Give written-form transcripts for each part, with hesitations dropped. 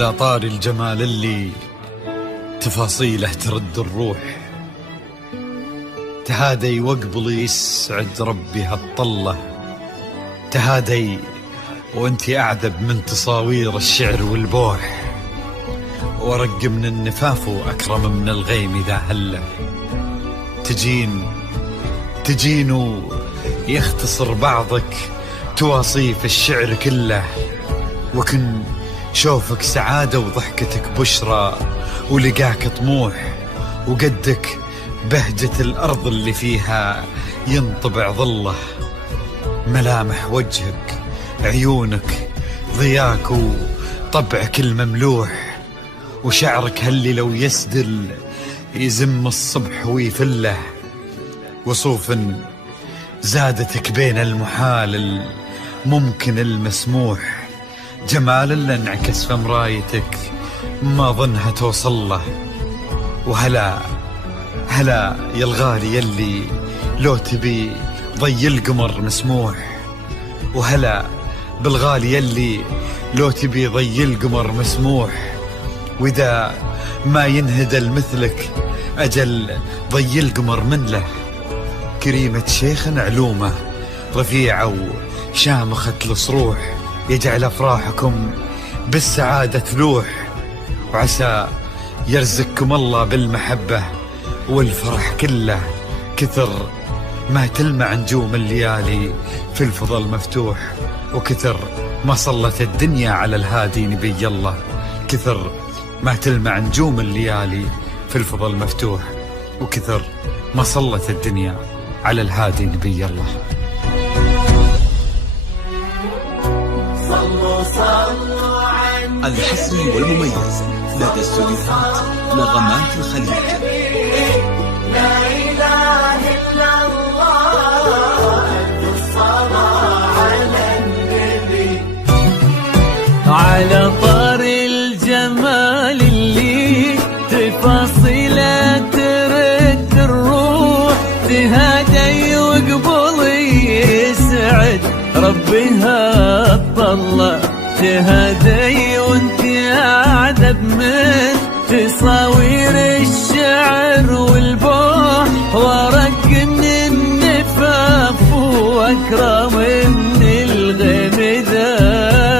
على طار الجمال اللي تفاصيله ترد الروح، تهادي وقبل يسعد ربي هالطلة، تهادي وانتي أعذب من تصاوير الشعر والبوح، ورق من النفاف وأكرم من الغيم ذا هله، تجين ويختصر بعضك تواصيف الشعر كله، وكن شوفك سعادة وضحكتك بشرى، ولقاك طموح، وقدك بهجة الأرض اللي فيها ينطبع ظله، ملامح وجهك عيونك ضياك وطبعك المملوح، وشعرك هاللي لو يسدل يزم الصبح ويفله، وصوف زادتك بين المحال الممكن المسموح، جمال اللي انعكس في مرايتك ما ظنها توصل له، وهلا يا الغالي يلي لو تبي ضي القمر مسموح، وهلا بالغالي يلي لو تبي ضي القمر مسموح، وإذا ما ينهدى مثلك أجل ضي القمر من له، كريمة شيخ علومه رفيعة وشامخة الصروح، يجعل أفراحكم بالسعادة تلوح، وعسى يرزقكم الله بالمحبة والفرح كله، كثر ما تلمع نجوم الليالي في الفضا المفتوح، وكثر ما صلت الدنيا على الهادي نبي الله، كثر ما تلمع نجوم الليالي في الفضا المفتوح، وكثر ما صلت الدنيا على الهادي نبي الله. الحصري والمميز لدى استوديوهات نغمات الخليج. لا إله إلا الله، الصلاة على النبي. على طار الجمال اللي تفاصيله ترد الروح، تهادي وقبل يسعد ربها الطلة، تهادي وانت أعذب من تصاوير الشعر والبوح، ورق من النفاف وأكرم من الغيم ذا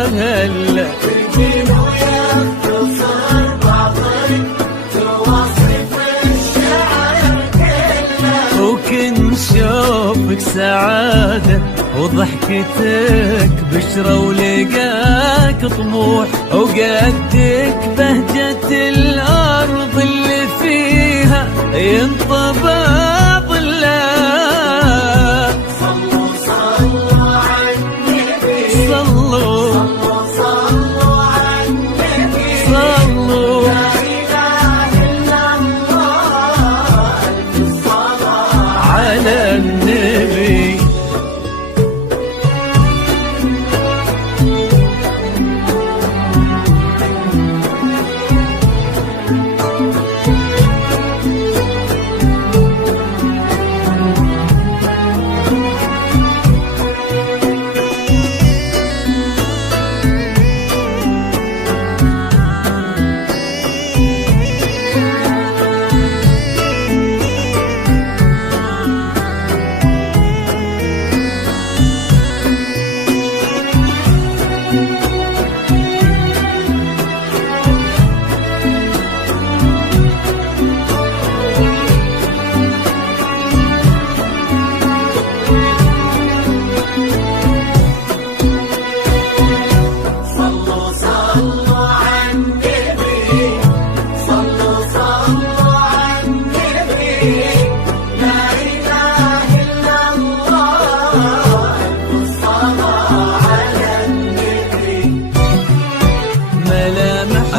هلا، تجين ويختصر بعضك تواصف الشعر كله، وكن شوفك سعادة وضحكتك بشرى، ولقاك طموح، وقدك بهجة الأرض اللي فيها ينطبع ظله. صلوا على النبي، صلوا على النبي، صلوا. لا إله إلا الله، الصلاة على النبي.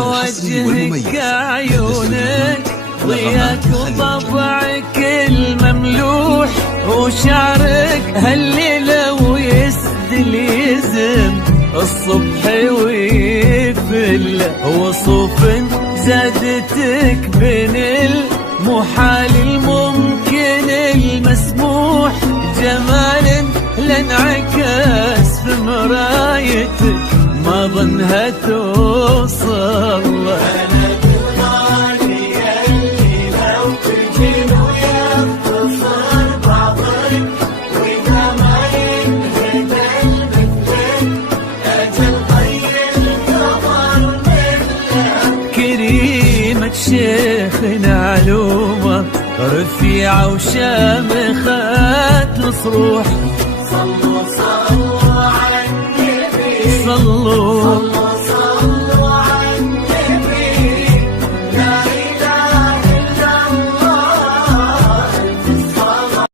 وجهك عيونك ضياك وطبعك المملوح، وشعرك هالليلة ويسدل يزم الصبح ويفل، وصوف زادتك بين المحال الممكن المسموح، جمال لانعكس في مرايتك ما ظنها توصل. بلد الغالية اللي لو تجي ويختصر بعضك وإذا ما ينهدى المثل أجل طي القمر مثله. كريمة شيخنا علومة رفيعة وشامخة الصروح. صلوا صلوا على النبي صلوا